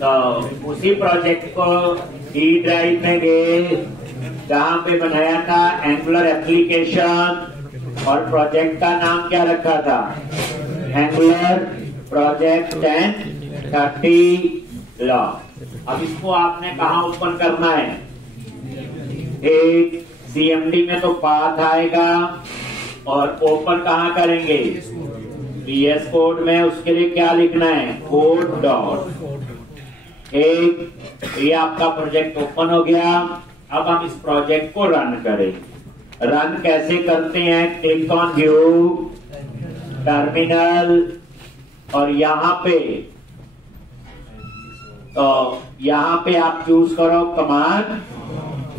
तो उसी प्रोजेक्ट को डी ड्राइव में गए जहां पे बनाया था एंगुलर एप्लीकेशन, और प्रोजेक्ट का नाम क्या रखा था? Angular project 1030 law. अब इसको आपने कहाँ ओपन करना है? एक सीएमडी में तो पाथ आएगा, और ओपन कहाँ करेंगे? VS कोड में। उसके लिए क्या लिखना है? Code dot. ये आपका प्रोजेक्ट ओपन हो गया। अब हम इस प्रोजेक्ट को रन करेंगे। रन कैसे करते हैं? क्लिक ऑन व्यू, टर्मिनल, और यहाँ पे आप चूज करो कमांड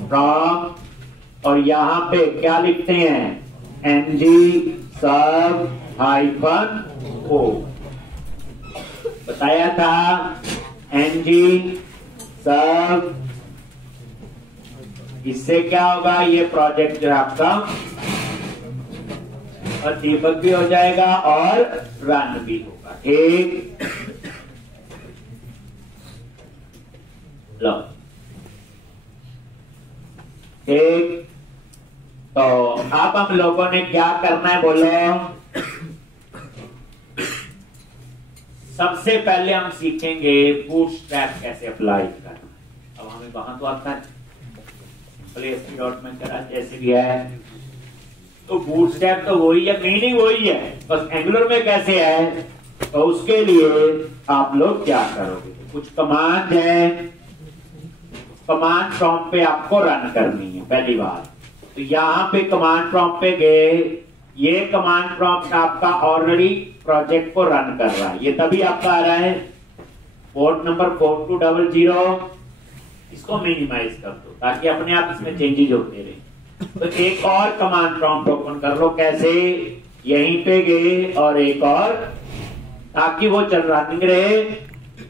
प्रॉम्प्ट, और यहाँ पे क्या लिखते हैं? ng sub-o। बताया था ng sub। इससे क्या होगा? ये प्रोजेक्ट जो आपका और डीबग भी हो जाएगा और रन भी होगा। ठीक, लो ठीक। तो अब हम लोगों ने क्या करना है बोलो? सबसे पहले हम सीखेंगे बूटस्ट्रैप कैसे अप्लाई करना। अब हमें वहां तो आता है ASP.NET करा जैसे भी है, तो बूटस्ट्रैप तो वही है, मीनिंग वही है, बस एंगुलर में कैसे है। तो उसके लिए आप लोग क्या करोगे? कुछ कमांड है, कमांड प्रॉम्प्ट पे आपको रन करनी है पहली बार। तो यहाँ पे कमांड प्रॉम्प्ट पे गए, ये कमांड प्रॉम्प्ट आपका ऑलरेडी प्रोजेक्ट को रन कर रहा है। ये तभी आपका आ रहा है पोर्ट नंबर 4200। इसको मिनिमाइज कर दो ताकि अपने आप इसमें चेंजेस होते रहे। तो एक और कमांड प्रॉम्प्ट ओपन कर लो। कैसे? यहीं पे गए और एक और, ताकि वो चल रनिंग रहे,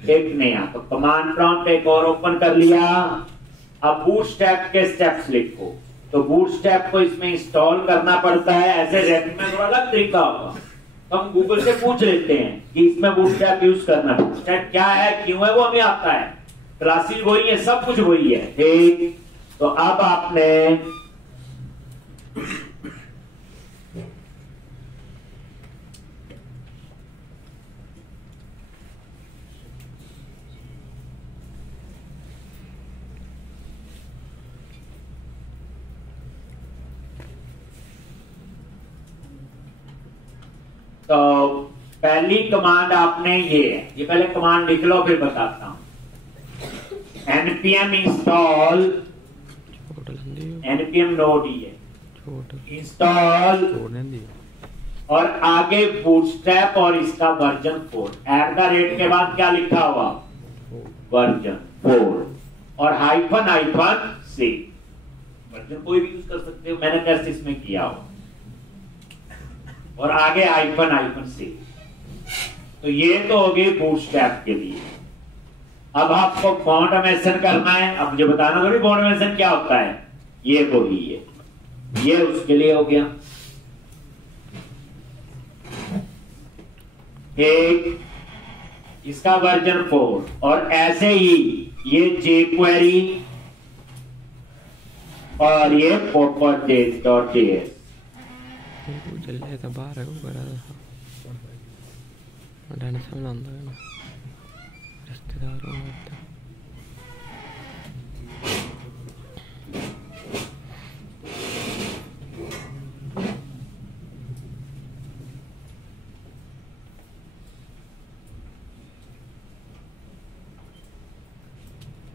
एक नया। तो कमांड प्रॉम्प्ट एक और ओपन कर लिया। अब बूटस्ट्रैप के स्टेप्स लिखो। तो बूटस्ट्रैप को इसमें इंस्टॉल करना पड़ता है। ऐसे रैपिड में थोड़ा अलग तरीका होगा, तो हम गूगल से पूछ लेते हैं कि इसमें बूटस्ट्रैप यूज करना। बूटस्ट्रैप क्या है, क्यों है, वो हमें आता है। क्लासेस वही है, सब कुछ वही है। ठीक, तो अब आपने तो पहली कमांड आपने ये पहले कमांड लिख लो, फिर बताता हूं। npm इंस्टॉल, npm नोड ही है, इंस्टॉल, और आगे बूटस्ट्रैप और इसका वर्जन 4। @ के बाद क्या लिखा हुआ? वर्जन 4, और -c। वर्जन कोई भी यूज कर सकते हो, मैंने टेस्ट इसमें किया हो, और आगे -c। तो ये तो हो गई बूटस्ट्रैप के लिए। अब आपको फॉन्ट ऑटोमेशन करना है। अब मुझे बताना थोड़ी फॉन्ट ऑटोमेशन क्या होता है। ये वो ही है, ये उसके लिए हो गया। एक इसका वर्जन 4, और ऐसे ही ये jQuery और ये popper.js।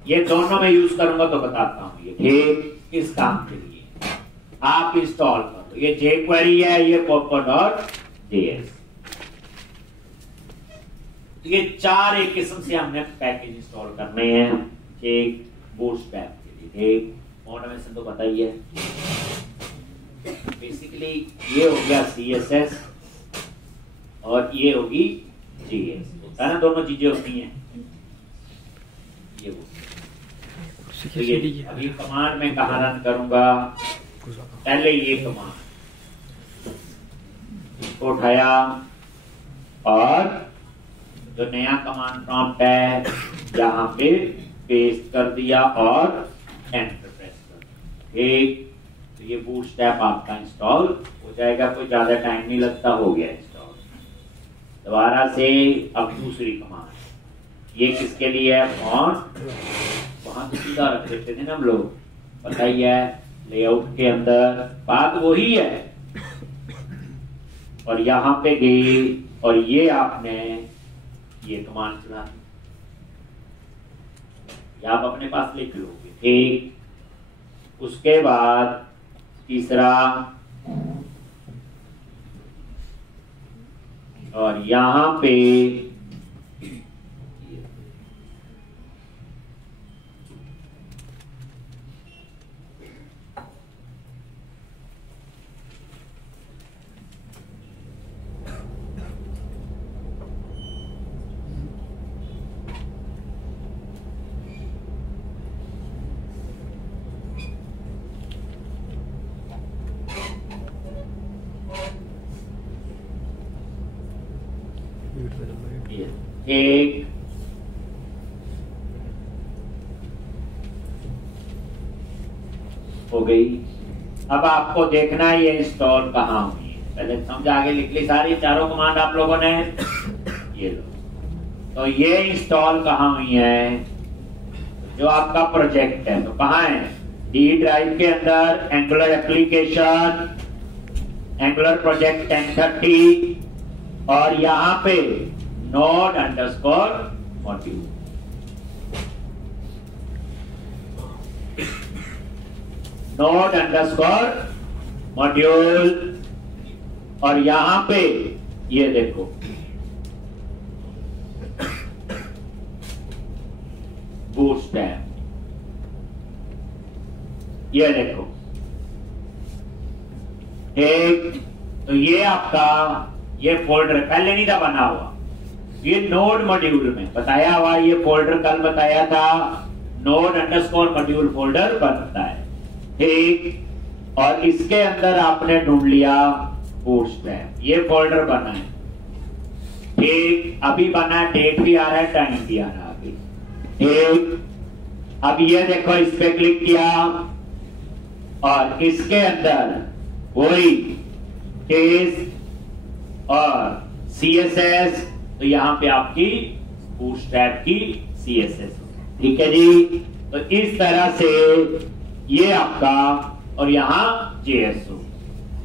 ये दोनों में यूज करूंगा तो बताता हूं। ये ठीक किस काम के लिए आप इंस्टॉल कर दो। ये jQuery है, ये popper.js। ये 4 एक किस्म से हमने पैकेज इंस्टॉल करने हैं एक बूटस्ट्रैप के लिए। एक ऑटोमेशन तो पता ही है, बेसिकली ये हो गया CSS और ये होगी JS। होता है ना, दोनों चीजें होती हैं। ये वो तो ये अभी कमांड में कहाँ रन करूंगा? पहले ये कमांड इसको उठाया, और जो नया कमांड प्रॉम्प्ट है यहाँ पे पेस्ट कर दिया और एंटर प्रेस कर दिया। ठीक, तो ये बूटस्ट्रैप आपका इंस्टॉल हो जाएगा, कोई ज्यादा टाइम नहीं लगता, हो गया इंस्टॉल। दोबारा से अब दूसरी कमांड, ये किसके लिए है? फॉन्ट। वहां तो सीधा रख देते थे ना हम लोग, पता ही है, लेआउट के अंदर बात वही है। और यहां पे गई और ये आपने ये कमांड चला, ये आप अपने पास लिख लोगे। ठीक, उसके बाद तीसरा, और यहां पे एक हो गई। अब आपको देखना है ये इंस्टॉल कहाँ हुई है, पहले समझा के लिख ली सारी चारों कमांड आप लोगों ने, ये लो। तो ये इंस्टॉल कहाँ हुई है? जो आपका प्रोजेक्ट है तो कहाँ है? डी ड्राइव के अंदर, एंगुलर एप्लीकेशन, एंगुलर प्रोजेक्ट 1030, और यहां पे node underscore module. Node underscore module, और यहां पे ये देखो बूटस्ट्रैप, ये देखो। एक तो ये आपका ये फोल्डर पहले नहीं था बना हुआ, ये नोड मॉड्यूल में बताया हुआ, ये फोल्डर कल बताया था, नोड अंडरस्कोर मॉड्यूल फोल्डर बनता है। ठीक, और इसके अंदर आपने ढूंढ लिया बूटस्ट्रैप, ये फोल्डर बना है। ठीक, अभी बना, डेट भी आ रहा है, टाइम भी आ रहा है अभी। ठीक, अब ये देखो, इस पे क्लिक किया और इसके अंदर वही टेस्ट और CSS, तो यहां पे आपकी बूटस्ट्रैप की CSS। ठीक है जी, तो इस तरह से ये आपका, और यहां JS हो।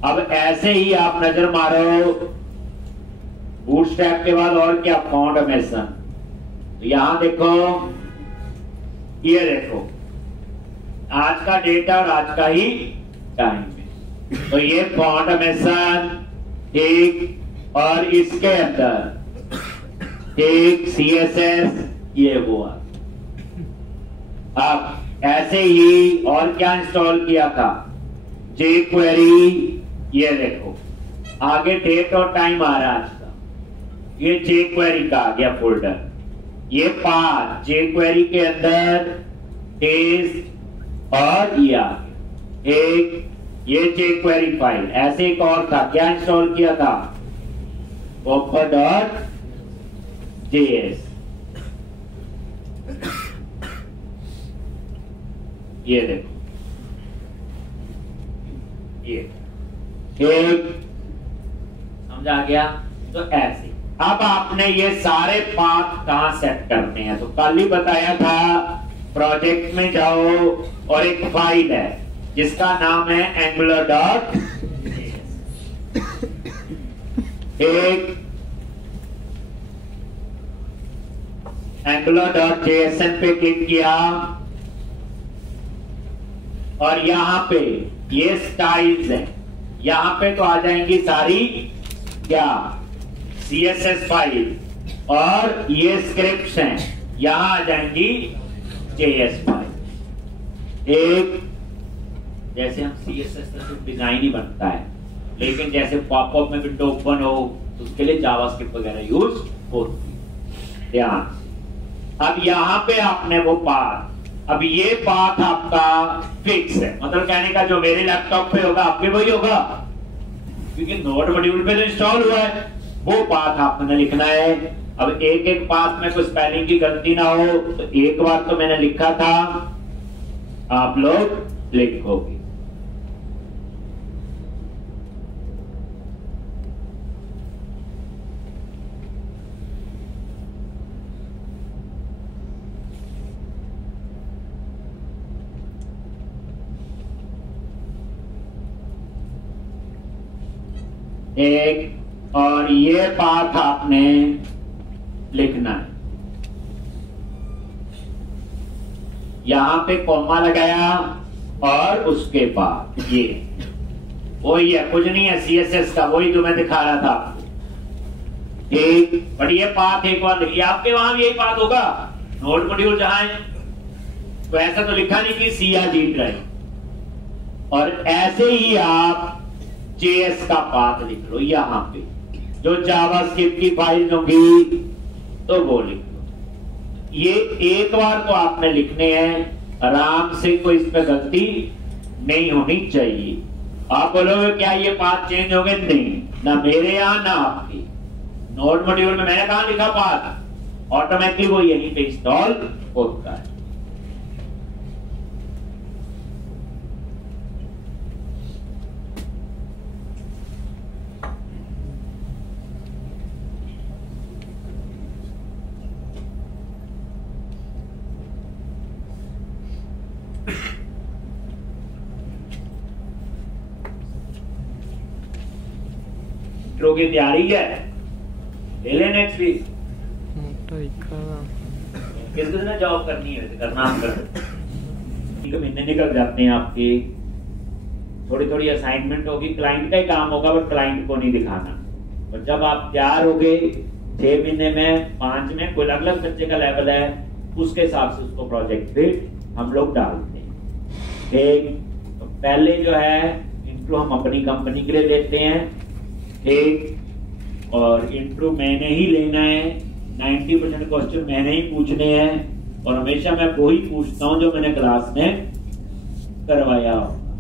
अब ऐसे ही आप नजर मारो, बूटस्ट्रैप के बाद और क्या? फाउंडेशन। तो यहां देखो, ये देखो आज का डेटा और आज का ही टाइम है, तो ये फाउंडेशन। ठीक, और इसके अंदर एक CSS, ये हुआ। अब ऐसे ही और क्या इंस्टॉल किया था? jQuery, ये देखो आगे डेट और टाइम आ रहा है आज का, ये jQuery का आ गया फोल्डर। ये पाथ jQuery के अंदर टेस्ट और ये आ गया। एक ये jQuery फाइल, ऐसे एक और था, क्या इंस्टॉल किया था? Opera.js, ये देखो, ये एक समझा गया। तो ऐसे अब आपने ये सारे पाथ कहां सेट करने हैं? तो कल ही बताया था, प्रोजेक्ट में जाओ और एक फाइल है जिसका नाम है angular.js। एक angular.json पे क्लिक किया और यहां पे ये स्टाइल्स है, यहां पे तो आ जाएंगी सारी क्या CSS फाइल, और ये स्क्रिप्ट्स हैं, यहां आ जाएंगी JS फाइल। एक जैसे हम CSS से सिर्फ डिजाइन ही बनता है, लेकिन जैसे पॉपअप में विंडो ओपन हो तो उसके लिए जावास्क्रिप्ट वगैरह यूज होती है। ध्यान, अब यहां पे आपने वो पाथ, अब ये पाथ आपका फिक्स है, मतलब कहने का जो मेरे लैपटॉप पे होगा आपके वही होगा, क्योंकि नोड मॉड्यूल पे तो इंस्टॉल हुआ है। वो पाथ आपने लिखना है। अब एक एक पाथ में कोई स्पेलिंग की गलती ना हो, तो एक बार तो मैंने लिखा था, आप लोग लिखोगे। एक और ये पाठ आपने लिखना है। यहां पे कॉमा लगाया और उसके बाद ये वही है, कुछ नहीं है, CSS का वही जो मैं दिखा रहा था आपको। ठीक, बट ये पाठ एक बार लिखिए। आपके वहां भी यही पाठ होगा, नोट मॉड्यूल जहां है, तो ऐसा तो लिखा नहीं कि सी या जी ड्राइव। और ऐसे ही आप JS का पाथ लिख लो यहां पे, जो जावास्क्रिप्ट की फाइल होगी तो वो लिख लो। ये एक बार तो आपने लिखने हैं, आराम से, कोई इसमें गलती नहीं होनी चाहिए। आप बोलोगे क्या ये पाथ चेंज हो गए? नहीं, ना मेरे यहां ना आपके। नोट मॉड्यूल में मैंने कहा लिखा पाथ, ऑटोमेटिकली वो यहीं पे इंस्टॉल होता है। की तैयारी है, ले ले नेक्स्ट वीक। किस दिन जॉब करनी है, करना हम कर, महीने निकल जाते हैं आपके। थोड़ी थोड़ी असाइनमेंट होगी, क्लाइंट का ही काम होगा, बट क्लाइंट को नहीं दिखाना। और जब आप तैयार हो गए 6 महीने में, 5 में, कोई अलग अलग बच्चे का लेवल है, उसके हिसाब से उसको प्रोजेक्ट पे हम लोग डालते हैं। ठीक, तो पहले जो है इंट्रो हम अपनी कंपनी के लिए देते हैं। ठीक, और इंट्रो मैंने ही लेना है, 90% क्वेश्चन मैंने ही पूछने हैं, और हमेशा मैं वही पूछता हूं जो मैंने क्लास में करवाया होगा।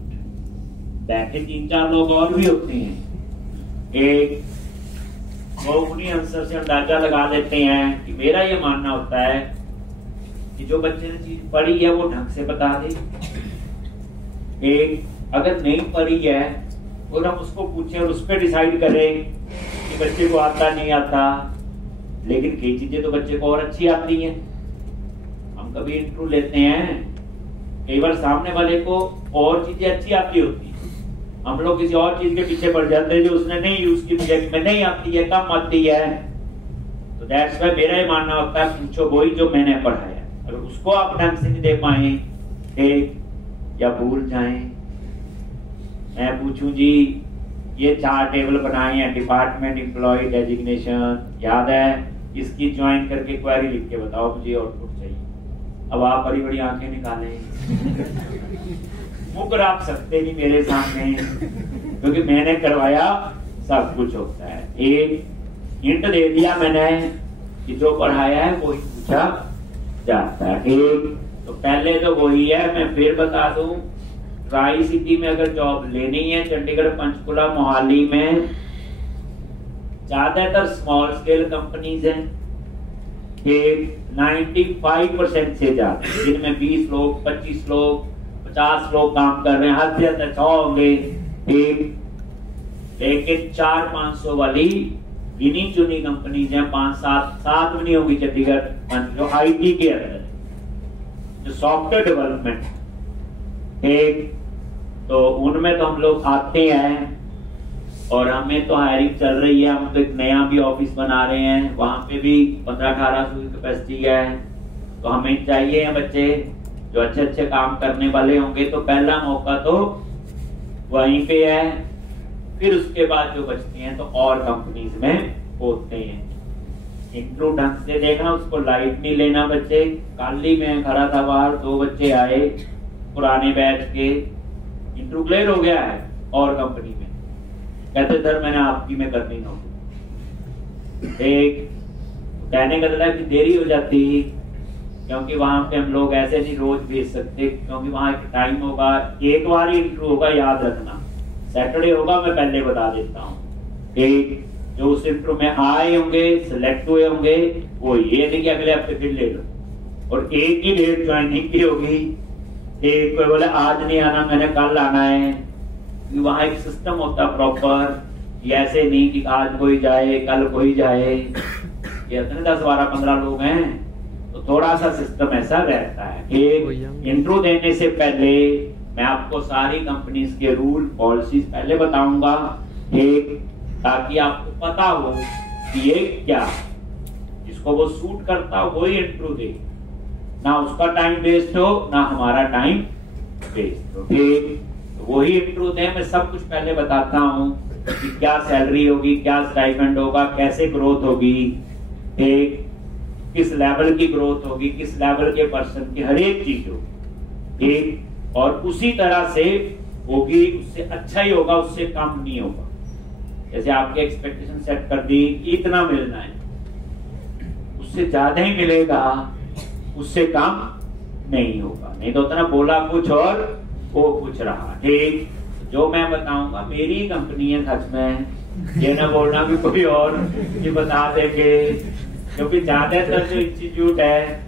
बैठे 3-4 लोग और भी होते हैं, एक वो उन्हीं आंसर से अंदाजा लगा लेते हैं कि मेरा ये मानना होता है कि जो बच्चे ने चीज पढ़ी है वो ढंग से बता दे। एक अगर नहीं पढ़ी है और हम उसको पूछे और उस पर डिसाइड करें कि बच्चे को आता नहीं आता, लेकिन कई चीजें तो बच्चे को और अच्छी आती हैं। हम कभी इंटरव्यू लेते हैं, कई बार सामने वाले को और चीजें अच्छी आती होती हैं, हम लोग किसी और चीज के पीछे पड़ जाते हैं जो उसने नहीं यूज की, मुझे में नहीं आती है, कम आती है। तो दैट्स व्हाई मेरा ही मानना होता है पूछो वही जो मैंने पढ़ाया। अगर उसको आप ढंग से नहीं दे पाए, ठीक, या भूल जाएं, मैं पूछूं जी ये 4 टेबल बनाए हैं, डिपार्टमेंट, एम्प्लॉय, डेजिग्नेशन, याद है, इसकी ज्वाइन करके क्वेरी लिख के बताओ मुझे आउटपुट चाहिए। अब आप बड़ी बड़ी आंखें निकालें, मुंह कर आप सकते नहीं मेरे सामने, क्योंकि मैंने करवाया सब कुछ होता है। एक हिंट दे दिया मैंने कि जो पढ़ाया है वही पूछा जाता है। एक तो पहले तो वही है, मैं फिर बता दूं, ट्राई सिटी में अगर जॉब लेनी है, चंडीगढ़, पंचकुला, मोहाली में ज्यादातर स्मॉल स्केल कंपनीज हैं, 95% से ज्यादा, जिनमें 20 लोग, 25 लोग, 50 लोग काम कर रहे हैं, हर से ज्यादा 100 होंगे। ठीक, लेकिन 400-500 वाली गिनी चुनी कंपनीज हैं, 5-7 में नहीं होगी चंडीगढ़, जो IT के अंदर, जो सॉफ्टवेयर डेवलपमेंट, ठीक, तो उनमें तो हम लोग आते हैं, और हमें तो हायरिंग चल रही है। हम तो एक नया भी ऑफिस बना रहे हैं, वहां पे भी 1500-1800 की कैपेसिटी है। तो हमें चाहिए हैं बच्चे जो अच्छे अच्छे काम करने वाले होंगे। तो पहला मौका तो वहीं पे है, फिर उसके बाद जो बचते हैं तो और कंपनीज में होते हैं। इंट्रो ढंग से देखना, उसको लाइट नहीं लेना बच्चे। कल ही मैं खड़ा था बाहर, 2 बच्चे आए पुराने बैच के, इंट्रो क्लियर हो गया है और कंपनी में, कहते सर मैंने आपकी में करनी नौकरी। एक कहने का मतलब कि देरी हो जाती, क्योंकि वहां पे हम लोग ऐसे नहीं रोज भेज सकते, क्योंकि वहां एक टाइम होगा, एक बार ही इंट्रो होगा, याद रखना। सैटरडे होगा, मैं पहले बता देता हूँ। एक जो उस इंटरव्यू में आए होंगे, सिलेक्ट हुए होंगे, वो ये नहीं कि अगले हफ्ते फिर ले लो। और एक ही डेट ज्वाइनिंग की होगी, एक कोई बोले आज नहीं आना, मैंने कल आना है। वहां एक सिस्टम होता है प्रॉपर, ये ऐसे नहीं कि आज कोई जाए कल कोई जाए। ये इतने 10, 12, 15 लोग हैं, तो थोड़ा सा सिस्टम ऐसा रहता है। एक इंट्रो देने से पहले मैं आपको सारी कंपनीज के रूल पॉलिसीज पहले बताऊंगा, एक ताकि आपको पता हो कि ये क्या, जिसको वो सूट करता हो वही इंट्रो दे, ना उसका टाइम वेस्ट हो ना हमारा टाइम वेस्ट हो। ठीक, वही इंट्रो दे। मैं सब कुछ पहले बताता हूँ कि क्या सैलरी होगी, क्या स्टाइपेंड होगा, कैसे ग्रोथ होगी, एक किस लेवल की ग्रोथ होगी, किस लेवल के पर्सन की, हर एक चीज होगी एक, और उसी तरह से होगी, उससे अच्छा ही होगा, उससे कम नहीं होगा। जैसे आपके एक्सपेक्टेशन सेट कर दी इतना मिलना है, उससे ज्यादा ही मिलेगा, उससे कम नहीं होगा। नहीं तो उतना बोला कुछ और वो कुछ रहा। ठीक, जो मैं बताऊंगा मेरी कंपनी है सच में, ये ना बोलना भी कोई और ये बता देंगे, क्योंकि ज्यादातर जो इंस्टीट्यूट है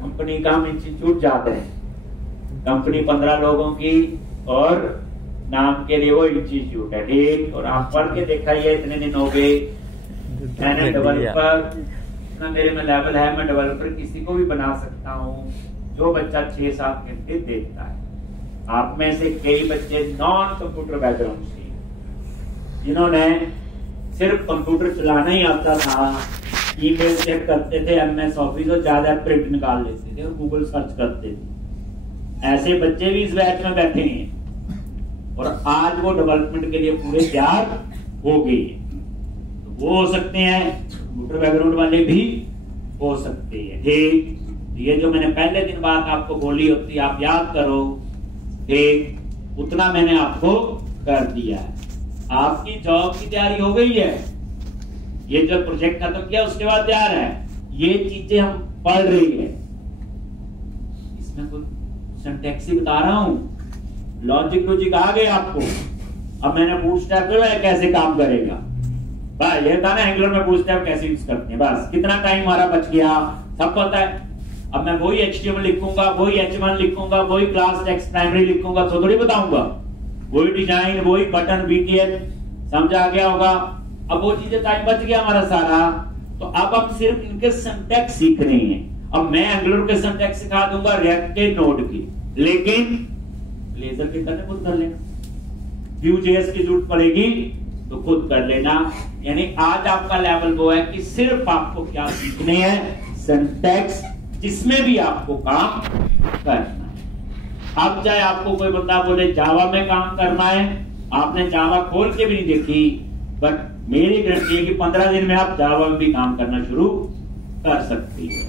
कंपनी का, इंस्टीट्यूट ज्यादा है, कंपनी 15 लोगों की और नाम के लिए वो इंस्टीट्यूट है। ठीक, और आप पढ़ के देखा ये इतने दिन हो गए, मैंने डेवलपर इतना मेरे में लेवल है, मैं डेवलपर किसी को भी बना सकता हूँ जो बच्चा 6-7 घंटे देखता है। आप में से कई बच्चे नॉन कंप्यूटर बैकग्राउंड से, जिन्होंने सिर्फ कंप्यूटर चलाना ही आता था, ईमेल चेक करते थे, एमएस ऑफिस और ज्यादा प्रिंट निकाल लेते थे और गूगल सर्च करते थे, ऐसे बच्चे भी इस बैच में बैठे हैं और आज वो डेवलपमेंट के लिए पूरे तैयार हो गए। तो वो हो सकते हैं, कंप्यूटर बैकग्राउंड वाले भी हो सकते हैं। ठीक, ये जो मैंने पहले दिन बात आपको बोली होती आप याद करो, ठीक, उतना मैंने आपको कर दिया है। आपकी जॉब की तैयारी हो गई है, ये जो प्रोजेक्ट खत्म किया उसके बाद तैयार है, ये चीजें हम पढ़ रही है, इसमें कुछ सिंटैक्स बता रहा हूं, लॉजिक आ गए आपको। अब मैंने बूटस्ट्रैप कैसे काम करेगा, बस ये था ना, एंगुलर में बूटस्ट्रैप कैसे यूज करते हैं, बस कितना टाइम हमारा बच गया सब पता है। अब मैं वही HTML लिखूंगा, वही H1 लिखूंगा, वही क्लास टेक्स्ट प्राइमरी लिखूंगा, तो थोड़ी बताऊंगा, वही डिजाइन, वही बटन, BTH, समझ आ गया होगा। अब वो चीजें टाइम बच गया हमारा सारा, तो अब हम सिर्फ इनके सिंटैक्स सीख रहे हैं। अब मैं एंगुलर के सिंटैक्स सिखा दूंगा, रिएक्ट के, नोड की, लेकिन ब्लेजर के करने खुद कर लेना, Vue.js की जरूरत पड़ेगी तो खुद कर लेना। यानी आज आपका लेवल वो है कि सिर्फ आपको क्या सीखने हैं, सिंटैक्स, जिसमें भी आपको काम करना है। अब चाहे आपको कोई बंदा बोले जावा में काम करना है, आपने जावा खोल के भी नहीं देखी, बट मेरी गारंटी है कि 15 दिन में आप जावा में भी काम करना शुरू कर सकती है।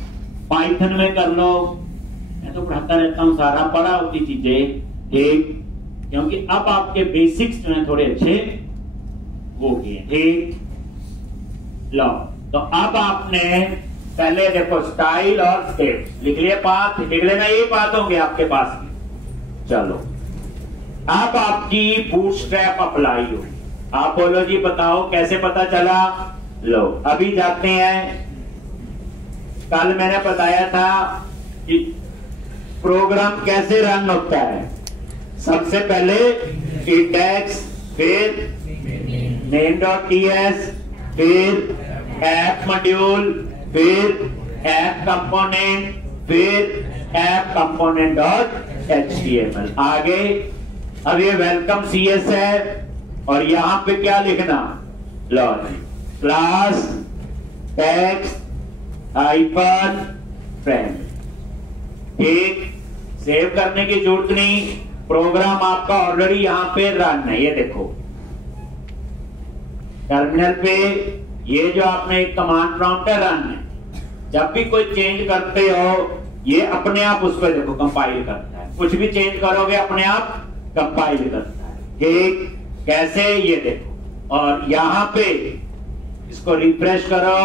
पाइथन में कर लो, मैं तो पढ़ाता रहता हूँ, सारा पढ़ा होती चीजें, ठीक, क्योंकि अब आपके बेसिक्स जो है थोड़े अच्छे हो गए। ठीक, लो, तो अब आपने पहले देखो स्टाइल और स्टेप्स लिख लिए, पाथ लिख लेना, ये पाथ होंगे आपके पास। चलो, अब आपकी बूटस्ट्रैप अप्लाई हो, आप बोलो जी बताओ कैसे पता चला। लो, अभी जाते हैं, कल मैंने बताया था कि प्रोग्राम कैसे रन होता है। सबसे पहले इंडेक्स, फिर name.ts, फिर ऐप मॉड्यूल, फिर ऐप कंपोनेंट, फिर ऐप कंपोनेंट.html। आगे अब ये वेलकम CS है और यहां पे क्या लिखना, logic, class, text, hyphen, friend. ठीक, सेव करने की जरूरत नहीं, प्रोग्राम आपका ऑलरेडी यहां पे रन है। ये देखो टर्मिनल पे ये जो आपने एक कमांड प्रॉम्प्ट है रन है, जब भी कोई चेंज करते हो ये अपने आप उस पर देखो कंपाइल करता है, कुछ भी चेंज करोगे अपने आप कंपाइल करता है। ठीक, कैसे, ये देखो, और यहां पे इसको रिफ्रेश करो,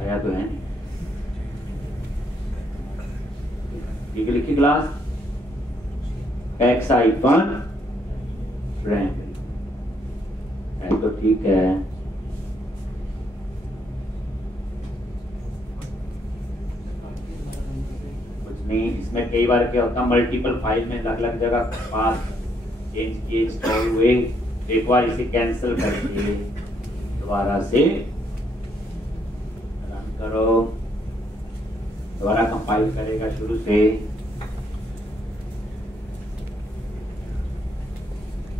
आया तो है, ठीक है, लिखी क्लास टेक्स्ट हाइफन फ्रेंड, तो ठीक है। कुछ नहीं, इसमें कई बार क्या होता है मल्टीपल फाइल में अलग अलग जगह पाथ चेंज किए इंस्टॉल हुए, एक बार इसे कैंसिल करके दोबारा से रन करो, दोबारा कंपाइल करेगा शुरू से।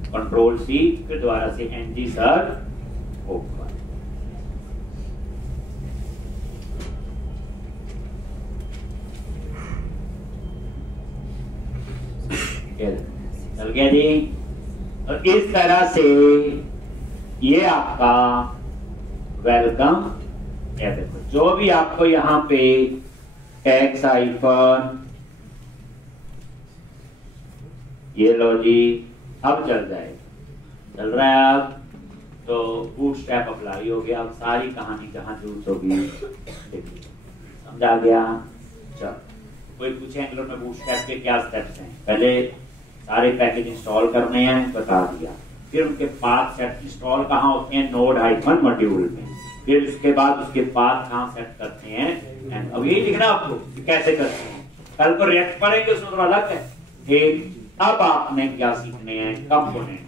कंट्रोल सी, फिर दोबारा से एनजी सर ओपन। चल गया जी। और इस तरह से ये आपका वेलकम है। देखो जो भी आपको यहाँ पे टैक्स आइकन, ये लो जी, अब चल जाएगा, चल रहा है अब। तो बूटस्ट्रैप अप्लाई हो गया। अब सारी कहानी जहां यूज होगी समझा गया। चल कोई पूछे एंगुलर में बूटस्ट्रैप के क्या स्टेप्स हैं? पहले सारे पैकेज इंस्टॉल करने हैं, बता दिया। फिर उनके पाथ सेट इंस्टॉल कहाँ होते हैं? नोड हाइफन मॉड्यूल में। फिर उसके बाद उसके पाथ कहाँ सेट करते हैं? अब यही लिखना आपको कि कैसे करते हैं। कल को रिएक्ट करेंगे उसमें थोड़ा अलग है। ठीक, अब आपने क्या सीखने हैं? कंपोनेंट।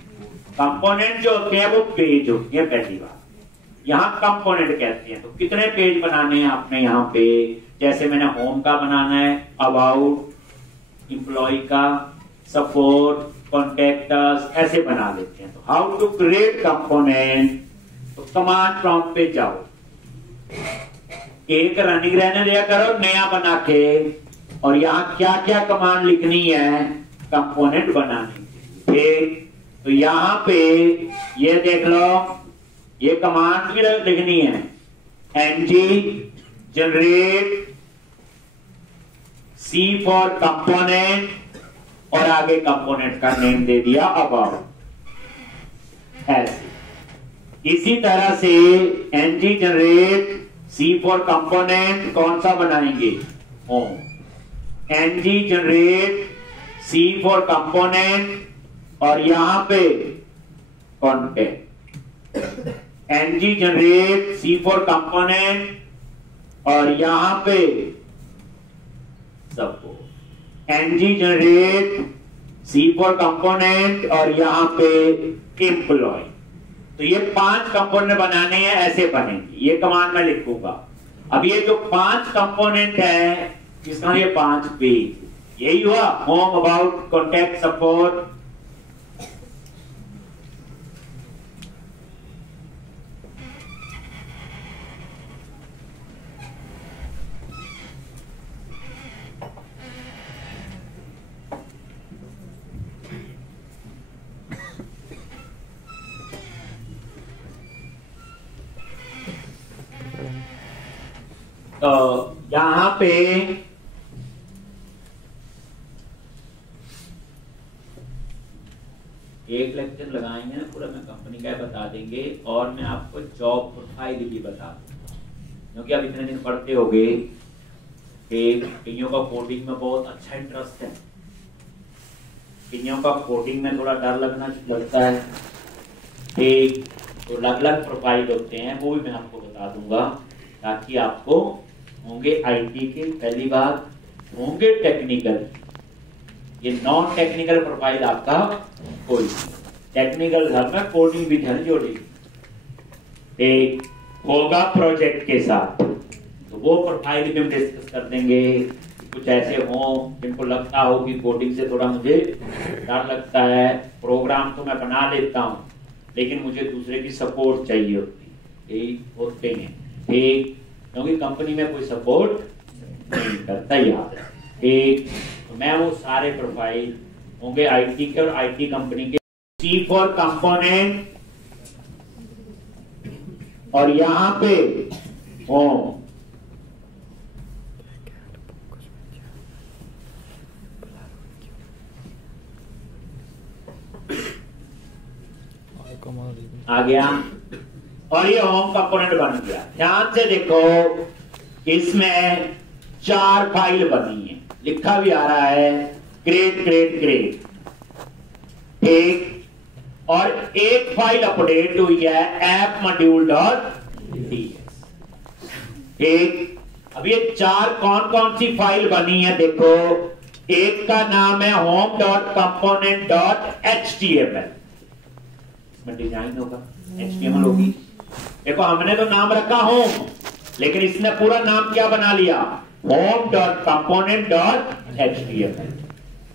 कंपोनेंट जो होते हैं वो पेज होती है। पहली बात यहाँ कंपोनेंट कहते हैं। तो कितने पेज बनाने हैं आपने यहाँ पे? जैसे मैंने होम का बनाना है, अबाउट, एम्प्लॉय का, सपोर्ट, कॉन्टेक्टस, ऐसे बना लेते हैं। तो हाउ टू क्रिएट कंपोनेंट? तो कमांड प्रॉम्प्ट पे जाओ, एक रनिंग रहने दिया करो नया बना के, और यहाँ क्या क्या कमांड लिखनी है कंपोनेंट बनाने के लिए। तो यहाँ पे ये देख लो, ये कमांड भी लिखनी है। NG generate C for component, और आगे कंपोनेंट का नेम दे दिया अबाउट। ऐसे इसी तरह से NG generate C for component कौन सा बनाएंगे? Home. NG generate C for component, और यहां पे contact. NG generate C for component, और यहां पे support. NG generate C for component, और यहां पे एम्प्लॉय। तो ये 5 कंपोनेंट बनाने हैं, ऐसे बनेंगे। ये कमांड मैं लिखूंगा। अब ये जो 5 कंपोनेंट है, इसका ये 5 पेज, यही हुआ होम, अबाउट, कॉन्टेक्ट, सपोर्ट। तो यहां पे एक लेक्चर लगाएंगे ना पूरा, मैं कंपनी का बता देंगे, और मैं आपको जॉब प्रोफाइल भी बता दूंगा। क्योंकि आप इतने दिन पढ़ते हो गए, कईयों का कोडिंग में बहुत अच्छा इंटरेस्ट है, कईयों का कोडिंग में थोड़ा डर लगता है। ठीक, तो अलग अलग प्रोफाइल होते हैं, वो भी मैं आपको बता दूंगा, ताकि आपको होंगे आईटी के, पहली बात होंगे टेक्निकल। ये नॉन टेक्निकल प्रोफाइल आपका कोई, टेक्निकल घर में कोडिंग भी धन जोड़ी एक होगा प्रोजेक्ट के साथ। तो वो प्रोफाइल भी हम डिस्कस कर देंगे। कुछ ऐसे हों जिनको लगता हो कि कोडिंग से थोड़ा मुझे डर लगता है, प्रोग्राम तो मैं बना लेता हूं लेकिन मुझे दूसरे की सपोर्ट चाहिए होते हैं। ठीक, क्योंकि कंपनी में कोई सपोर्ट नहीं करता, याद है। ठीक, तो मैं वो सारे प्रोफाइल होंगे आईटी के और आईटी कंपनी के। सी फॉर कंपोनेंट, और यहां पे होम। आ गया, और ये होम कंपोनेंट बन गया। ध्यान से देखो, इसमें 4 फाइल बनी है, लिखा भी आ रहा है क्रिएट क्रिएट क्रिएट। ठीक, और एक फाइल अपडेट हुई है ऐप मॉड्यूल डॉट टीएस। एक अब ये चार कौन कौन सी फाइल बनी है देखो। एक का नाम है home dot component dot HTML, इसमें डिजाइन होगा, एचटीएमएल होगी। देखो हमने तो नाम रखा होम, लेकिन इसने पूरा नाम क्या बना लिया, home dot component dot HTML.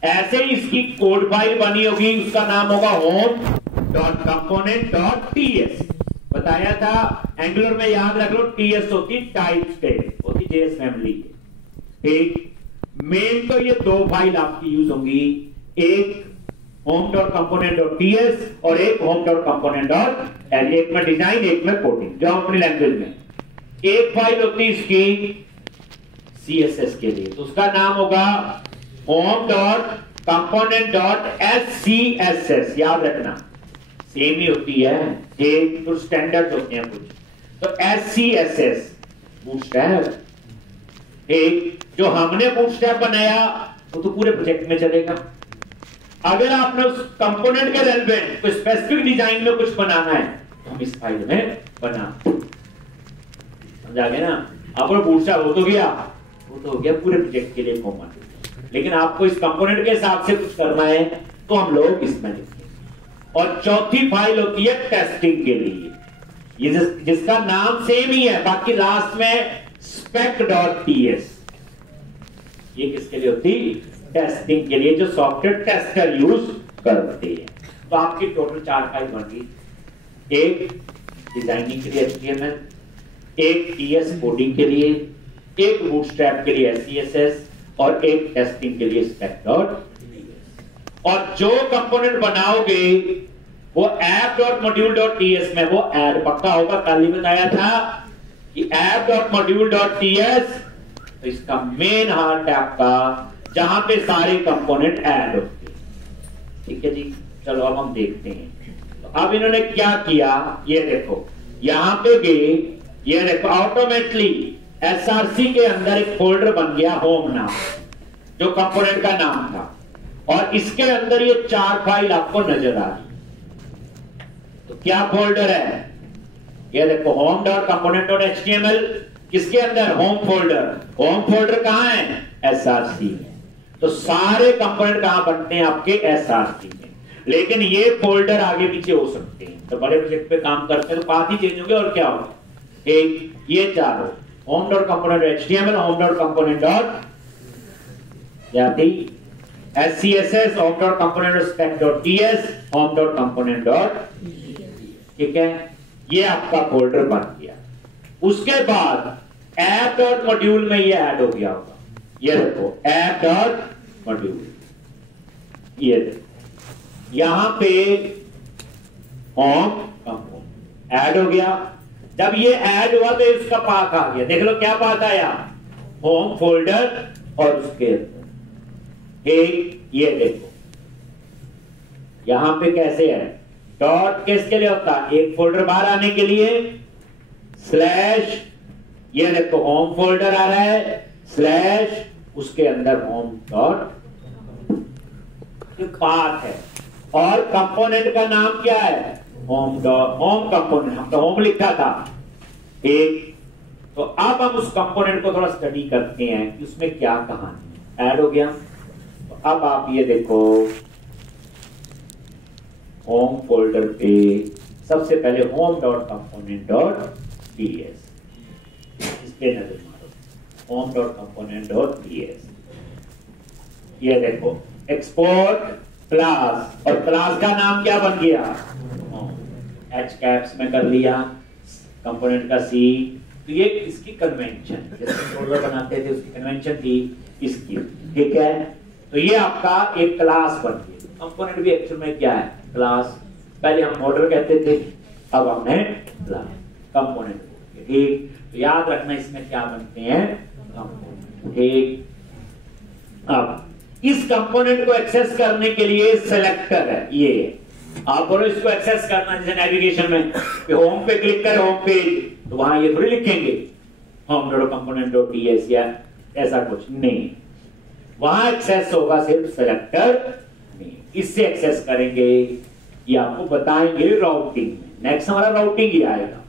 ऐसे ही इसकी कोड फाइल बनी होगी, उसका नाम होगा home dot component dot TS. बताया था एंगुलर में, याद रख लो टीएस होती टाइप स्टेट, होती जेएस फैमिली की। ठीक, मेन तो ये दो फाइल आपकी यूज होंगी, एक home dot component dot TS और एक home dot component dot L. एक में डिजाइन, एक में कोडिंग, जो अपनी लैंग्वेज में। एक फाइल होती इसकी सीएसएस के लिए, तो उसका नाम होगा होम डॉट कंपोनेंट डॉट एससीएसएस। याद रखना सेम ही होती है, ये कुछ स्टैंडर्ड होते हैं कुछ। तो एससीएसएस बूटस्ट्रैप, एक जो हमने बूटस्ट्रैप बनाया वो तो पूरे प्रोजेक्ट में चलेगा। अगर आपने उस कंपोनेंट के रेलेवेंट कोई स्पेसिफिक डिजाइन में कुछ बनाना है तो हम इस फाइल में बना, समझा गया ना। आपको बूटस्ट्रैप हो तो गया, वो तो हो गया पूरे प्रोजेक्ट के लिए कॉमन। लेकिन आपको इस कंपोनेंट के हिसाब से कुछ करना है तो हम लोग इसमें लिखेंगे। और चौथी फाइल होती है टेस्टिंग के लिए, ये जिसका नाम सेम ही है, बाकी लास्ट में spec डॉट टीएस। ये किसके लिए होती, टेस्टिंग के लिए, जो सॉफ्टवेयर टेस्टर यूज करते हैं। तो आपकी टोटल चार फाइल बन गई, एक डिजाइनिंग के लिए एचटीएमएल, एक टीएस कोडिंग के लिए, एक बूटस्ट्रैप के लिए एससीएसएस और एक टेस्टिंग के लिए spec डॉट टीएस। और जो कंपोनेंट बनाओगे वो app dot module dot TS में वो ऐड पक्का होगा। कल ही बताया था कि app dot module dot TS, तो इसका मेन हार्ट है आपका, जहां पे सारे कंपोनेंट ऐड होते हैं। ठीक है जी, चलो अब हम देखते हैं। तो अब इन्होंने क्या किया, ये देखो यहां पे गए, ये देखो ऑटोमेटिकली एसआरसी के अंदर एक फोल्डर बन गया होम नाम, जो कंपोनेंट का नाम था, और इसके अंदर ये चार फाइल आपको नजर आ रही। तो क्या फोल्डर है, ये देखो home dot component dot HTML, किसके अंदर, होम फोल्डर। होम फोल्डर कहां है, एसआरसी में। तो सारे कंपोनेंट कहां बनते हैं आपके, एसआरसी में। लेकिन ये फोल्डर आगे पीछे हो सकते हैं, तो बड़े प्रोजेक्ट पे काम करते हैं तो पाथ ही चेंज होंगे और क्या होगा। एक ये चारों, home dot component dot HTML, home dot component dot SCSS, home dot component dot spec dot TS, home dot component dot. ठीक है, ये आपका फोल्डर बन गया। उसके बाद ऐप डॉट मॉड्यूल में ये ऐड हो गया होगा, ये देखो ऐप डॉट मॉड्यूल, ये देखो यहां पे होम कंपोनेंट ऐड हो गया। जब ये ऐड हुआ तो इसका पाथ आ गया, देख लो क्या पाथ आया, होम फोल्डर और उसके अंदर एक, ये देखो यहां पे कैसे है, डॉट किसके लिए होता है, एक फोल्डर बाहर आने के लिए, स्लैश, ये देखो होम फोल्डर आ रहा है, स्लैश, उसके अंदर होम डॉट, पाथ है। और कंपोनेंट का नाम क्या है, होम डॉट, होम कंपोनेंट, हम तो होम लिखा था एक। तो अब हम उस कंपोनेंट को थोड़ा स्टडी करते हैं कि उसमें क्या कहानी ऐड हो गया। तो अब आप ये देखो होम फोल्डर पे सबसे पहले home dot component dot TS, इस पे नजर मारो, home dot component dot TS. ये देखो एक्सपोर्ट क्लास, और क्लास का नाम क्या बन गया, एच कैप्स में कर लिया, कंपोनेंट का सी। तो ये इसकी कन्वेंशन, जैसे फोल्डर बनाते थे उसकी कन्वेंशन थी इसकी। ठीक है, तो ये आपका एक क्लास बन गया। कंपोनेंट भी एक्चुअल में क्या है, क्लास। पहले हम मॉडल कहते थे, अब हमने क्लास कंपोनेंट। ठीक, तो याद रखना इसमें क्या बनते हैं, कंपोनेंट। ठीक, अब इस कंपोनेंट को एक्सेस करने के लिए सिलेक्टर है, ये आप बोलो इसको एक्सेस करना, जैसे नेविगेशन में कि होम पे क्लिक करें, होम पेज, तो वहां ये थोड़ी लिखेंगे home dot component dot TS या ऐसा कुछ नहीं, वहां एक्सेस होगा सिर्फ सिलेक्टर नहीं। इससे एक्सेस करेंगे ये आपको बताएंगे राउटिंग में। नेक्स्ट हमारा राउटिंग ही आएगा।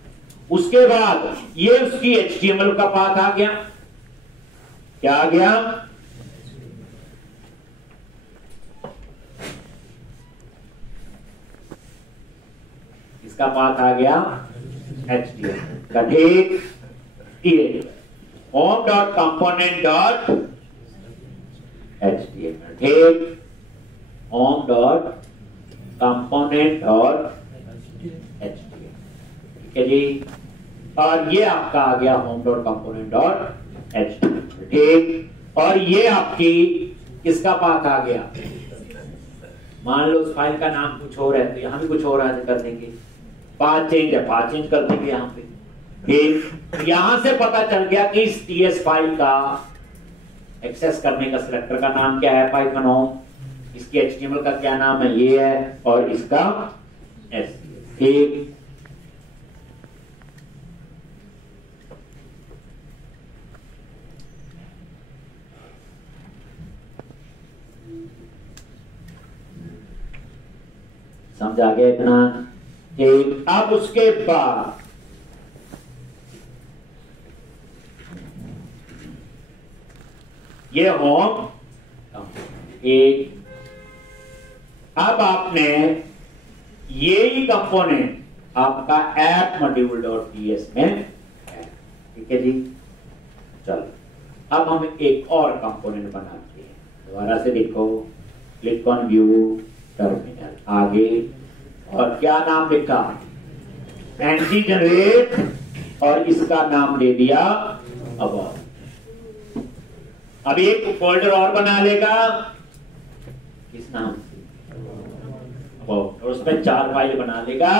उसके बाद ये उसकी HTML का पाथ आ गया। क्या आ गया? इसका पाथ आ गया HTML का। ठीक, ये home dot component dot HTML। ठीक, home dot component dot HTML। ठीक है जी। और ये आपका आ गया home dot component dot HTML। ठीक, और ये आपकी किसका पाथ आ गया? मान लो उस फाइल का नाम कुछ और है तो यहां भी कुछ और ऐसे कर देंगे। पाथ चेंज है, पाथ चेंज कर देंगे यहां पे। ठीक, यहां से पता चल गया कि इस TS फाइल का एक्सेस करने का सिलेक्टर का नाम क्या है? Python home. इसके HTML का क्या नाम है? ये है। और इसका SCS। ठीक, समझ आ गया इतना? ठीक, अब उसके बाद ये होम। एक, अब आपने ये ही कंपोनेंट आपका ऐप मॉड्यूल डॉट टीएस में है। ठीक है जी। चलो अब हम एक और कंपोनेंट बनाते हैं। दोबारा से देखो, क्लिक ऑन व्यू टर्मिनल, आगे, और क्या नाम लिखा? एनजी जनरेट, और इसका नाम दे दिया अबाउट। अब एक फोल्डर और बना लेगा किस नाम से? अबाउट। और उसमें 4 फाइल बना लेगा।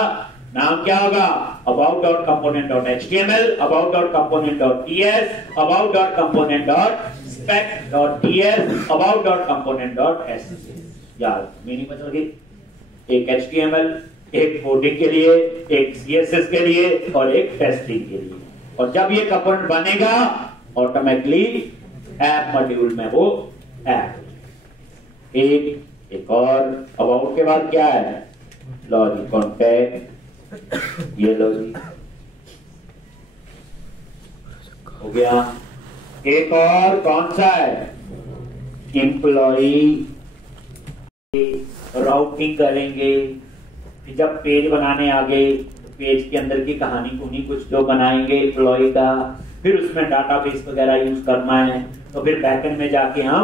नाम क्या होगा? About dot component dot HTML, about dot component dot TS, about dot component dot spec dot TS, about dot component dot SCS। यार मीनिंग बदल गई। एक HTML, एक कोडिंग के लिए, एक CSS के लिए, और एक टेस्टिंग के लिए। और जब ये कंपोनेंट बनेगा ऑटोमेटिकली ऐप मॉड्यूल में वो ऐप। एक और अबाउट के बाद क्या है? Logic contact. ये लॉजिक हो गया। एक और कौन सा है? एम्प्लॉई। राउटिंग करेंगे। जब पेज बनाने आ गए तो पेज के अंदर की कहानी कुनी कुछ जो बनाएंगे एम्प्लॉय का, फिर उसमें डाटाबेस वगैरह यूज करना है तो फिर बैकएंड में जाके हम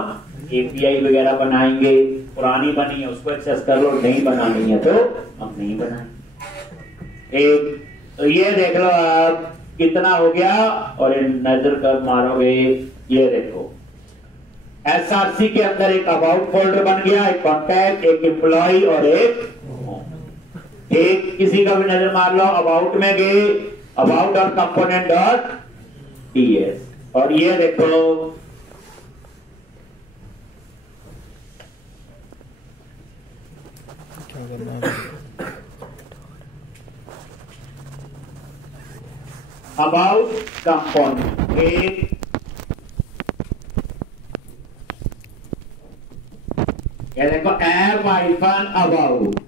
API वगैरह बनाएंगे। पुरानी बनी है उसको एक्सेस कर लो, नहीं बनानी है तो हम नहीं बनाएंगे। एक तो ये देख लो आप कितना हो गया। और नजर कर मारोगे, ये देखो SRC के अंदर एक अबाउट फोल्डर बन गया, एक कॉन्टैक्ट, एक एम्प्लॉय और एक एक किसी का भी नजर मार लो। अबाउट में गए, about dot component dot TS, और ये देखो क्या करना है? अबाउट कंपोनेंट एक, ये देखो app icon about,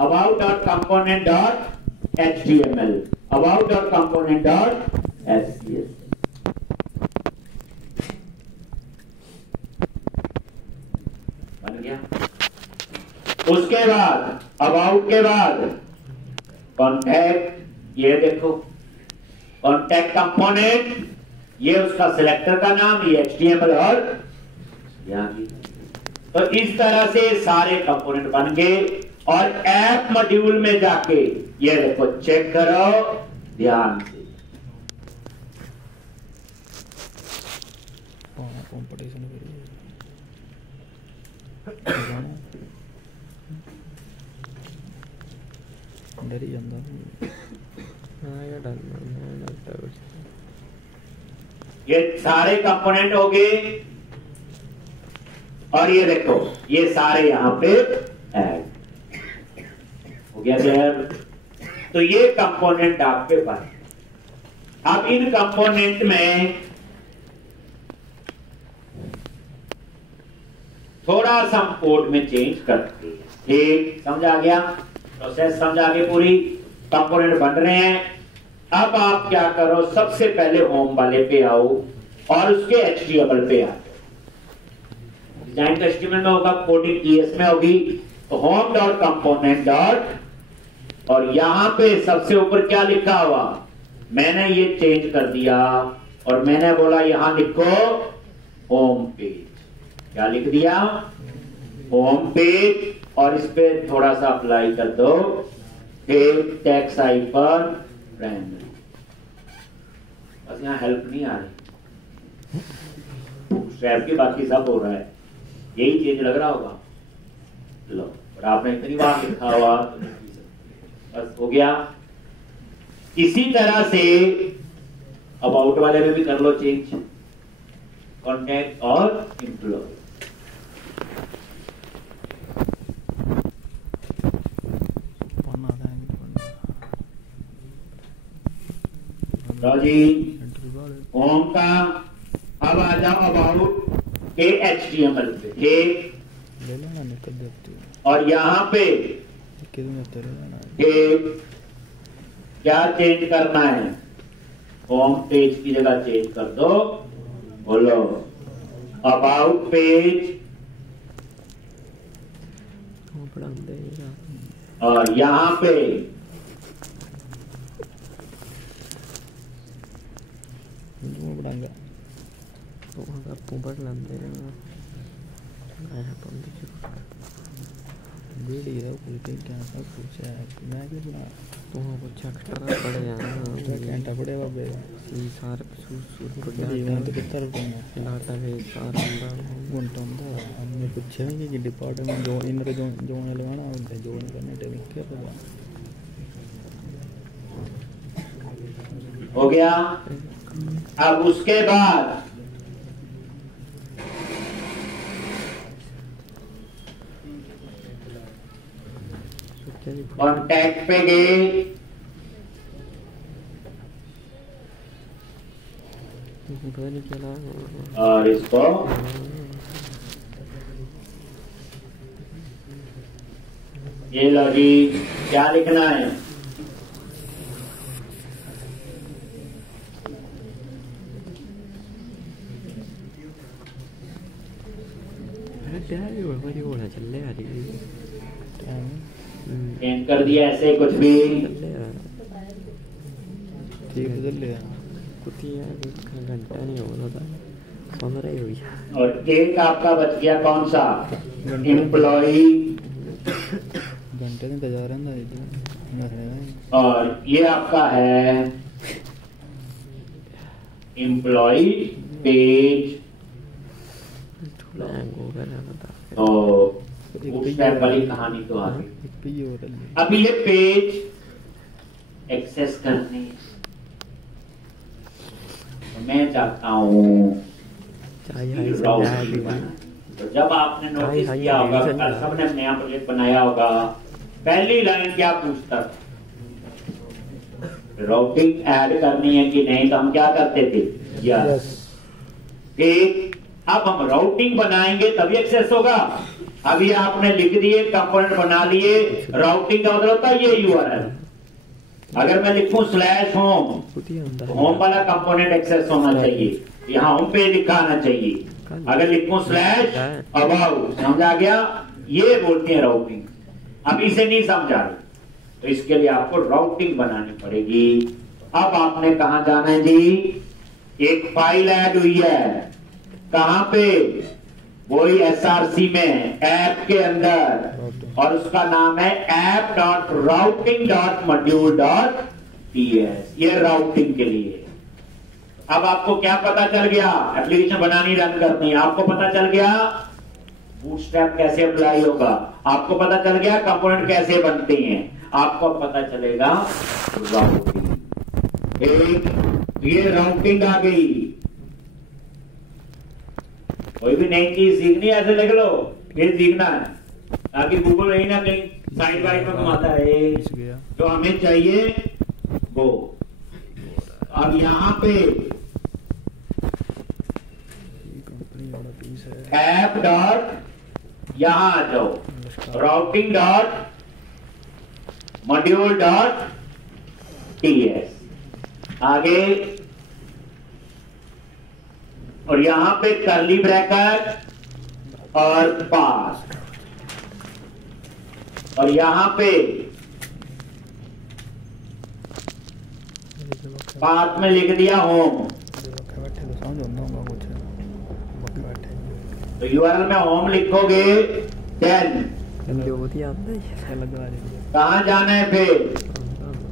about dot component dot HTML, about dot component dot SCS। बन गया। उसके बाद अबाउट के बाद कॉन्टैक्ट, ये देखो कॉन्टैक्ट कंपोनेंट, ये उसका सिलेक्टर का नाम, ये HTML और यहां की। तो इस तरह से सारे कंपोनेंट बन गए। और ऐप मॉड्यूल में जाके ये देखो चेक करो ध्यान से। कंपटीशन डर ही ਜਾਂਦਾ यार, डरता है। ये सारे कंपोनेंट हो गए। और ये देखो ये सारे यहां पे ऐड हो गया क्लियर। तो ये कंपोनेंट आपके पास। अब इन कंपोनेंट में थोड़ा सा हम कोड में चेंज करते हैं। ठीक समझ आ गया। प्रोसेस समझ आगे पूरी, कंपोनेंट बन रहे हैं। अब आप क्या करो, सबसे पहले होम वाले पे आओ और उसके HTML पे आओ। डिजाइन तो HTML में होगा, कोडिंग ES में होगी। तो होम डॉट कंपोनेंट डॉट, और यहां पे सबसे ऊपर क्या लिखा हुआ, मैंने ये चेंज कर दिया और मैंने बोला यहां लिखो होम पेज। क्या लिख दिया, होम पेज, और इस पे थोड़ा सा अप्लाई कर दो टेक्स्ट हाइपर प्राइमरी। बस यहां हेल्प नहीं आ रही, स्ट्रैप की बाकी सब हो रहा है, यही चेंज लग रहा होगा। लो, और आपने इतनी बार लिखा हुआ, बस हो गया। इसी तरह से अबाउट वाले में भी कर लो चेंज, कॉन्टैक्ट और एम्प्लॉय। जी होम का, अब आ जाओ अबाउट के HTML पे, ठीक, ले लेना निकल देती और यहाँ पे क्या चेंज करना है, होम पेज की जगह चेंज कर दो, बोलो अबाउट पेज, और यहाँ पे बढ़ाऊंगा तो आपको बढ़ लेंगे वीडियो कुछ क्या सब कुछ है। मैं क्या बना तो कुछ एक्स्ट्रा पड़े हैं, घंटा पड़े बाबे सारे सूट को जीवन तो कितना रुपए में डाटा है सारा घंटा में। हमने पूछा है कि डिपार्टमेंट जो इनर जो लगाना होता है, जो करने टेबल क्या पता हो गया। अब उसके बाद कॉन्टैक्ट पे गए, और इसको ये लो जी, क्या लिखना है, चेंज कर दिया ऐसे कुछ भी, ठीक है घंटा नहीं होगा, 15 ही हुई। और एक आपका बच गया कौन सा, एम्प्लॉई, घंटे में जा रहा है, और ये आपका है एम्प्लॉई पेज। तो बूटस्ट्रैप वाली कहानी तो आ गई। अब ये पेज एक्सेस करने तो मैं चाहता हूँ, तो जब आपने नोटिस किया होगा, कल सबने नया प्रोजेक्ट बनाया होगा, पहली लाइन क्या पूछता, राउटिंग ऐड करनी है कि नहीं, तो हम क्या करते थे, यस। ठीक, अब हम राउटिंग बनाएंगे तभी एक्सेस होगा। अभी आपने लिख दिए, कंपोनेंट बना लिए, राउटिंग का मतलब होता है ये URL। अगर मैं लिखूं स्लैश होम, तो होम वाला कंपोनेंट एक्सेस होना चाहिए, यहाँ होम पेज लिखा आना चाहिए। अगर लिखूं स्लैश अबाउट, समझ आ गया, ये बोलते हैं राउटिंग। अभी से नहीं समझा, तो इसके लिए आपको राउटिंग बनानी पड़ेगी। अब आपने कहां जाना है जी, एक फाइल ऐड हुई है, कहां पे, वही SRC में, ऐप के अंदर, और उसका नाम है app.routing.module.ts। ये राउटिंग के लिए। अब आपको क्या पता चल गया, एप्लीकेशन बनानी, रन करनी, आपको पता चल गया बूटस्ट्रैप कैसे अप्लाई होगा, आपको पता चल गया कंपोनेंट कैसे बनते हैं, आपको पता चलेगा राउटिंग। ये राउटिंग आ गई। कोई भी नई चीज सीखनी है ऐसे लिख लो, ये सीखना है, ताकि गूगल रही ना कहीं साइड बाइड में घुमाता रहे, जो हमें चाहिए वो। अब यहाँ पे ऐप डॉट, यहां आ जाओ, routing dot module dot TS, आगे और यहां पे कर्ली ब्रैकेट और पास, और यहां पे पास में लिख दिया होम। तो यूआरएल में होम लिखोगे, देन कहां जाना है फिर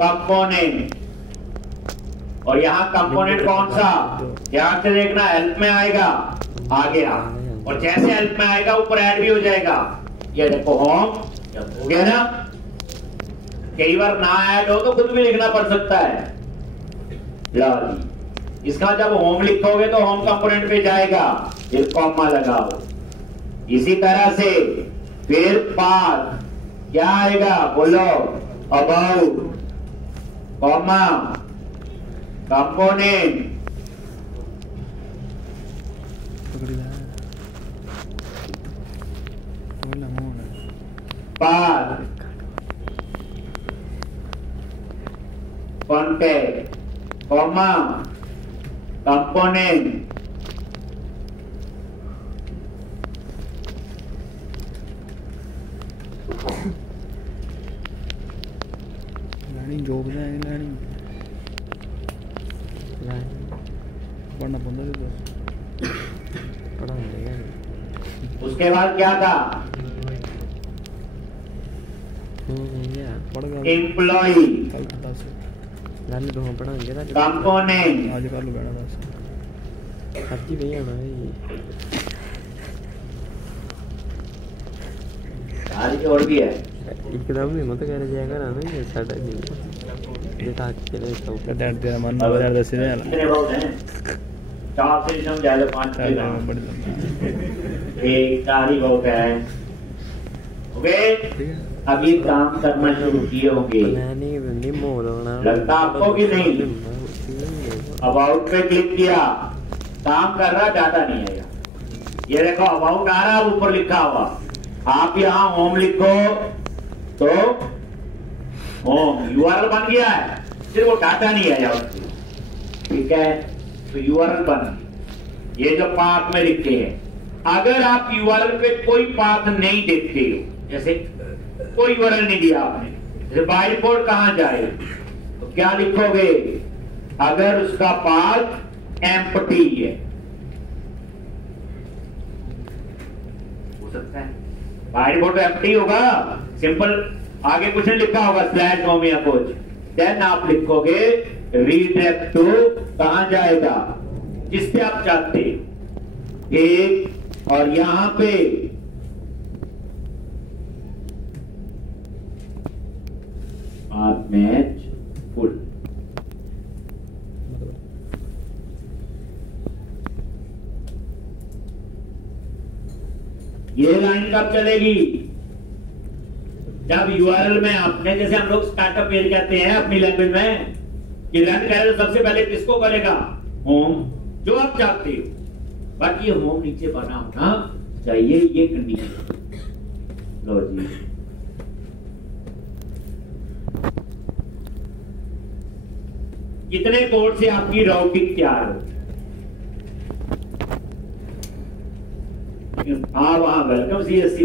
कंपोनेंट, और यहां कंपोनेंट कौन सा, ध्यान से देखना, हेल्प में आएगा, आ गया, और जैसे हेल्प में आएगा ऊपर ऐड भी हो जाएगा। ये देखो होम हो गया ना। कई बार ना ऐड हो तो खुद भी लिखना पड़ सकता है। इसका जब होम लिखोगे तो होम कंपोनेंट पे जाएगा, फिर कॉमा लगाओ। इसी तरह से फिर पाथ क्या आएगा, बोलो, about comma component, path contact comma component, job लैनी पढ़ना पड़ता, उसके बाद क्या था, एम्प्लॉई कंपोनेंट, आज कर लो बेड़ा बस सब्जी नहीं आना आज और भी है एकदम नहीं मत कर जाएगा ना ये साडा जी देखा चले तो डर तेरा मन में डर दस है कितने बहुत हैं, 4 से समझा लो 5 एक तारीख बहुत है। ओके, अभी काम करना शुरू किए होंगे, लगता आपको कि नहीं। अबाउट पे क्लिक किया, काम कर रहा, ज्यादा नहीं आएगा। ये देखो अबाउट आ रहा, ऊपर लिखा हुआ, आप यहां होम लिखो तो होम यूआरएल बन गया है, सिर्फ वो डाटा नहीं आया उसको, ठीक है। तो यूआरएल बन गया। ये जो पाथ में लिखते हैं, अगर आप यूआरएल पे कोई पाथ नहीं देखते हो, जैसे कोई यूआरएल नहीं दिया आपने, जैसे बाइट बोर्ड कहां जाए तो क्या लिखोगे, अगर उसका पाथ एम्प्टी है, हो सकता है बाइट बोर्ड एम्प्टी होगा, सिंपल, आगे कुछ नहीं लिखा होगा स्लैश होम या कुछ, देन आप लिखोगे रीडायरेक्ट टू, कहां जाएगा, जिस पे आप चाहते हो, एक, और यहां पे मैच फुल। ये लाइन कब चलेगी, जब यूआरएल में आपने, जैसे हम लोग स्टार्टअप पेज कहते हैं अपनी लैंग्वेज में, कि रन करे तो सबसे पहले किसको करेगा, होम, जो आप चाहते हो, बट ये होम नीचे बना होना चाहिए, ये कंडीशन। लो जी, कितने कोड से आपकी राउटिंग तैयार हो, हाँ वहां वेलकम सीएससी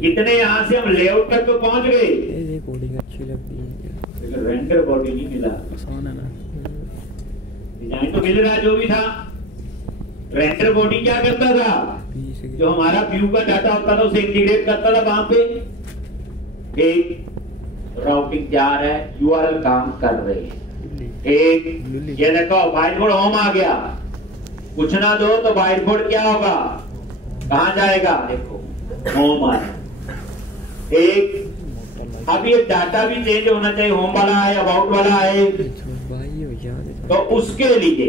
कितने, यहां से हम लेआउट तक तो पहुंच गए, ये कोडिंग अच्छी लगती है, रेंडर बॉडी नहीं मिला, आसान है ना, डिजाइन तो मिल रहा जो भी था। रेंडर बॉडी क्या करता था, जो हमारा व्यू का डाटा होता था उसे इंटीग्रेट करता था वहां पे। एक राउटिंग तैयार है, यूआरएल काम कर रहे हैं, एक ये देखो बाइट बोर्ड होम आ गया, कुछ ना दो तो बाइट बोर्ड क्या होगा, कहां जाएगा, देखो होम आ, एक, अब ये डाटा भी चेंज होना चाहिए, होम वाला है अबाउट वाला है, तो उसके लिए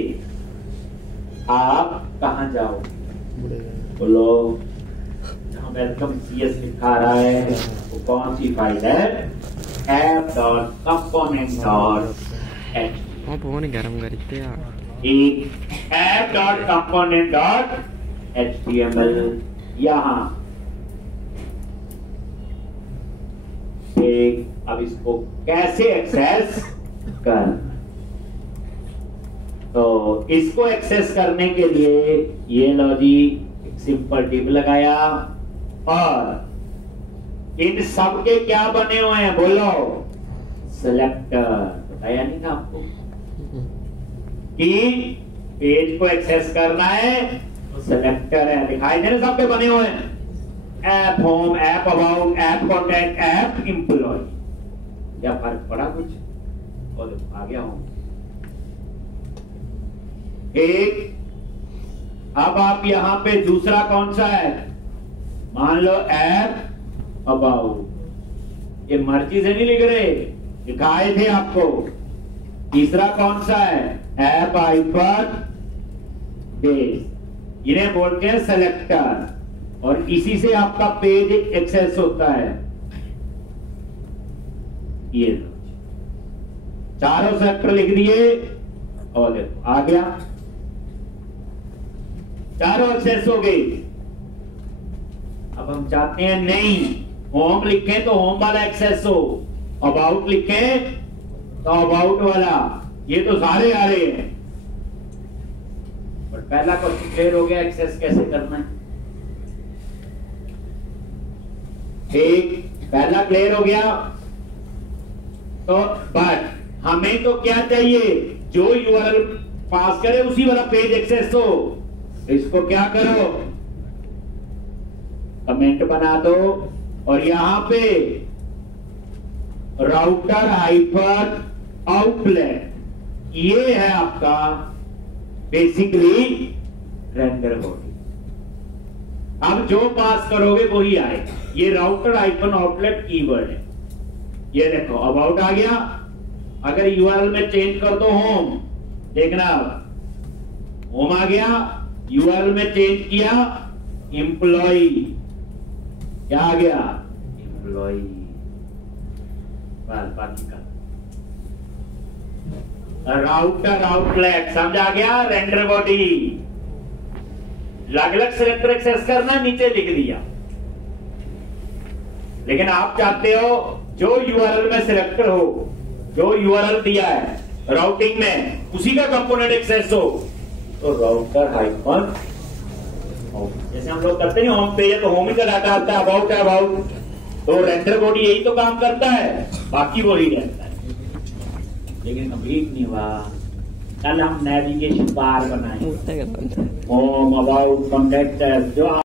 आप कहां जाओ, बोलो, जहां वेलकम सीएस लिखा रहा है वो कौन सी फाइल है, app.component.html, यहां अब इसको कैसे एक्सेस कर, तो इसको एक्सेस करने के लिए ये लो जी एक सिंपल टिप लगाया, और इन सब के क्या बने हुए हैं बोलो, सेलेक्टर। बताया नहीं था आपको कि पेज को एक्सेस करना है, सेलेक्टर है, दिखाई दे रहे सब पे बने हुए हैं, app home, app about, app contact, app employ. क्या फर्क पड़ा कुछ? और आ गया हूं एक। अब आप यहां पे दूसरा कौन सा है, मान लो ऐप अबाउट, ये मर्जी से नहीं लिख रहे, दिखाए थे आपको। तीसरा कौन सा है, ऐप आइपन बेस, इन्हें बोलते हैं सेलेक्टर, और इसी से आपका पेज एक्सेस होता है। ये चारों सेक्टर लिख दिए, और देखो आ गया, चारों एक्सेस हो गई। अब हम चाहते हैं नहीं, होम लिखें तो होम वाला एक्सेस हो, अबाउट लिखें तो अबाउट वाला, ये तो सारे आ रहे हैं। पर पहला क्वेश्चन क्लियर हो गया, एक्सेस कैसे करना है, ठीक, पहला क्लियर हो गया। तो बट हमें तो क्या चाहिए, जो यूआरएल पास करे उसी वाला पेज एक्सेस हो। इसको क्या करो, कमेंट बना दो, और यहां पे राउटर हाइपर आउटलेट, ये है आपका बेसिकली रेंडर बॉडी। अब जो पास करोगे वही आएगा, ये राउटर हाइपर आउटलेट कीवर्ड है। ये देखो अबाउट आ गया, अगर यूआरएल में चेंज कर दो होम, देखना होम आ गया, यूआरएल में चेंज किया एम्प्लॉय, क्या आ गया, एम्प्लॉय। बस बाकी का राउटर आउटलेट समझ आ गया, रेंडर बॉडी, अलग अलग सेलेक्टर एक्सेस करना, नीचे लिख दिया। लेकिन आप चाहते हो जो यूआरएल में सेलेक्टर हो, जो यूआरएल दिया है राउटिंग में, उसी का कंपोनेंट एक्सेस हो, तो राउटर हाइपर, जैसे हम लोग करते हैं होम पेज है तो होम ही का डाटा आता है, अबाउट है अबाउट, तो रेंडर बॉडी यही तो काम करता है, बाकी वो ही रहता है। लेकिन कंप्लीट नहीं हुआ, कल हम नेविगेशन बार बनाए, होम अबाउट कॉन्टैक्ट जो